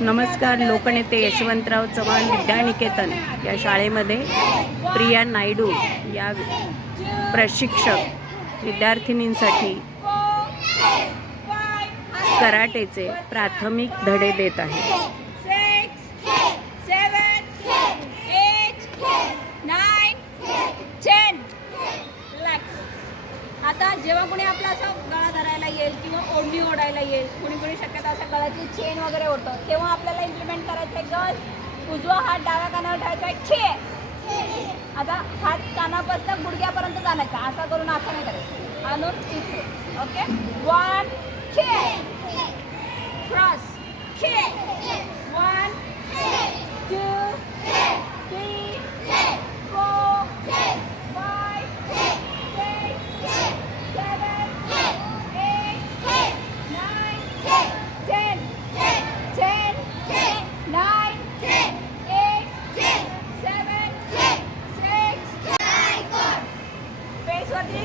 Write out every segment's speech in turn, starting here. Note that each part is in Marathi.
नमस्कार. लोकनेते यशवंतराव चव्हाण विद्यानिकेतन या शाळेमध्ये प्रिया नायडू या प्रशिक्षक विद्यार्थिनींसाठी कराटेचे प्राथमिक धडे देत आहे. आता जेव्हा कोणी आपला असं गळा धरायला येईल किंवा ओढणी ओढायला येईल, कोणी शक्यता असं गळ्याची चेन वगैरे ओढतं, तेव्हा आपल्याला इम्प्लिमेंट करायचं आहे गर्ल्स, उजवा हात डाव्या कानावर ठेवायचा आहे, छे. आता हात कानापासून गुडघ्यापर्यंत जाण्याचा, असा करून असं नाही करायचं, आणून इथे. ओके, 1 छे, क्रॉस छे, 1 2 3 4 5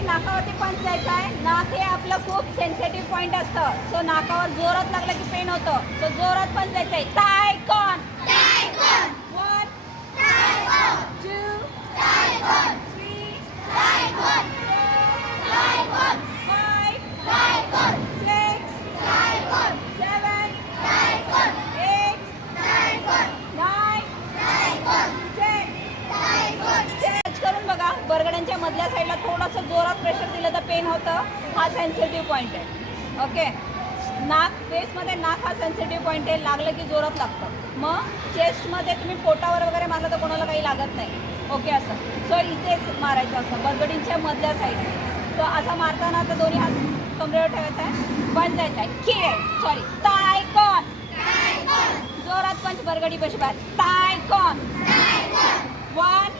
नाकावरती पंच द्यायचा आहे. नाक हे आपलं खूप सेन्सिटिव्ह पॉइंट असतं. सो नाकावर जोरात लागलं की पेन होतं. सो जोरात पंच द्यायचा आहे. तायकॉन 1 2 3 4 5 6 7 8 9 करून बघा. बरगड्यांच्या मधल्या साईडला थोडंसं जोरात प्रेशर दिलं तर पेन होतं. हा सेन्सिटिव्ह पॉईंट आहे. ओके, नाक फेसमध्ये नाक हा सेन्सिटिव्ह पॉईंट आहे. लागलं की जोरात लागतं. मग चेस्टमध्ये तुम्ही पोटावर वगैरे मारलं तर कोणाला काही लागत नाही. ओके, असं सो इथेच मारायचं असं बरगडींच्या मधल्या साईड. तो असा मारताना आता दोन्ही हात कमरेवर ठेवायचा आहे. पंच द्यायचा आहे. तायकॉन जोरात पंच बरगडी पशी बाहेर. तायकॉन 1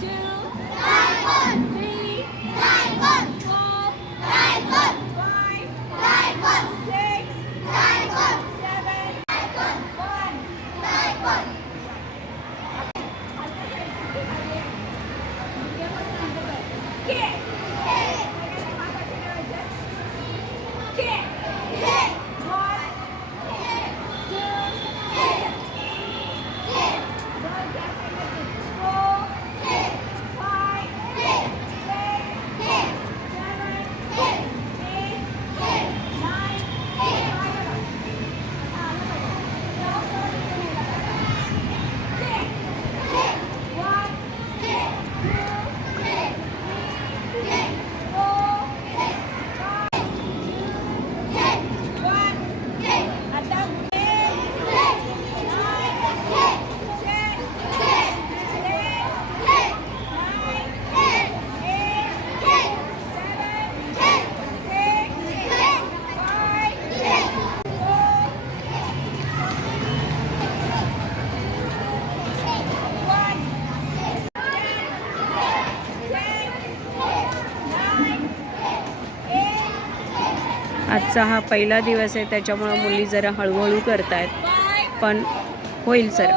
2 3 4 5 6 7 आजचा हा पहिला दिवस आहे, त्याच्यामुळे मुली जरा हळूहळू करतायत, पण होईल सर.